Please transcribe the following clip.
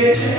Yeah.